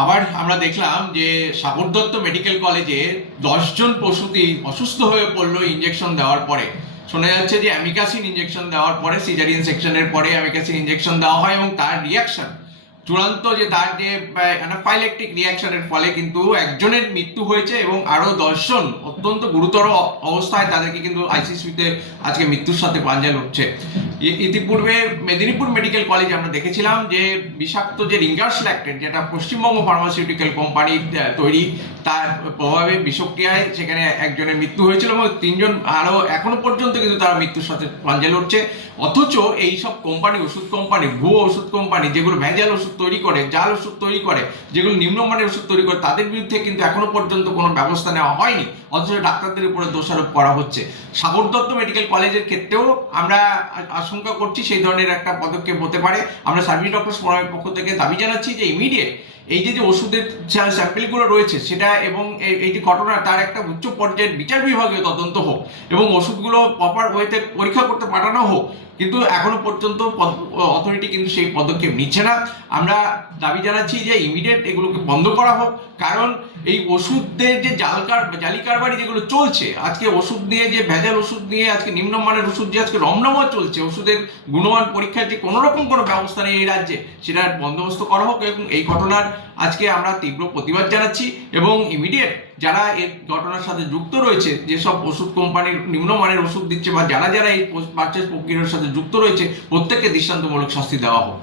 আবার আমরা দেখলাম যে সাগর দত্ত মেডিকেল কলেজে দশজন প্রসূতি অসুস্থ হয়ে পড়ল ইঞ্জেকশন দেওয়ার পরে। শোনা যাচ্ছে যে অ্যামিকাসিন ইঞ্জেকশন দেওয়ার পরে সিজারিয়ান সেকশনের পরে অ্যামিকাসিন ইঞ্জেকশন দেওয়া হয় এবং তার রিয়াকশন চূড়ান্ত যে তার যে অ্যানাফাইলেকটিক রিয়াকশনের ফলে কিন্তু একজনের মৃত্যু হয়েছে এবং আরও দশজন অত্যন্ত গুরুতর অবস্থায় তাদেরকে কিন্তু আইসিসিতে আজকে মৃত্যুর সাথে পাঞ্জা লড়ছে ইতিপূর্বে মেদিনীপুর মেডিকেল কলেজে আমরা দেখেছিলাম যে বিষাক্ত যে রিঙ্গার্স ল্যাক্টেট যেটা পশ্চিমবঙ্গ ফার্মাসিউটিক্যাল কোম্পানির তৈরি, তার প্রভাবে বিষক্রিয়ায় সেখানে একজনের মৃত্যু হয়েছিল এবং তিনজন আরও এখনও পর্যন্ত কিন্তু তারা মৃত্যুর সাথে পাঞ্জা লড়ছে অথচ এই সব কোম্পানি, ওষুধ কোম্পানি, ভুয়ো ওষুধ কোম্পানি, যেগুলো ভেজাল ওষুধ তৈরি করে, জাল ওষুধ তৈরি করে, যেগুলো নিম্নমানের ওষুধ তৈরি করে, তাদের বিরুদ্ধে কিন্তু এখনও পর্যন্ত কোনো ব্যবস্থা নেওয়া হয়নি। অথচ ডাক্তারদের উপরে দোষারোপ করা হচ্ছে। সাগর দত্ত মেডিকেল কলেজের ক্ষেত্রেও আমরা আশঙ্কা করছি সেই ধরনের একটা পদক্ষেপ হতে পারে। আমরা সার্ভিস ডক্টর ফোরামের পক্ষ থেকে দাবি জানাচ্ছি যে ইমিডিয়েট এই যে যে ওষুধের স্যাম্পেলগুলো রয়েছে, সেটা এবং এই যে ঘটনা, তার একটা উচ্চ পর্যায়ের বিচার বিভাগীয় তদন্ত হোক এবং ওষুধগুলো প্রপার ওয়েতে পরীক্ষা করতে পাঠানো হোক, কিন্তু এখনও পর্যন্ত অথরিটি কিন্তু সেই পদক্ষেপ নিচ্ছে না। আমরা দাবি জানাচ্ছি যে ইমিডিয়েট এগুলোকে বন্ধ করা হোক। কারণ এই ওষুধদের যে জালকার জালি কারবারি যেগুলো চলছে, আজকে ওষুধ নিয়ে যে ভেজাল ওষুধ নিয়ে, আজকে নিম্নমানের ওষুধ যে আজকে রমরমা চলছে, ওষুধের গুণমান পরীক্ষার যে কোনো রকম কোনো ব্যবস্থা নেই এই রাজ্যে সেটার বন্দোবস্ত করা হোক এবং এই ঘটনার আজকে আমরা তীব্র প্রতিবাদ জানাচ্ছি এবং ইমিডিয়েট যারা এই ঘটনার সাথে যুক্ত রয়েছে, যেসব ওষুধ কোম্পানির নিম্নমানের ওষুধ দিচ্ছে বা যারা যারা এই পারচেস প্রক্রিয়ার সাথে যুক্ত রয়েছে, প্রত্যেককে দৃষ্টান্তমূলক শাস্তি দেওয়া হোক।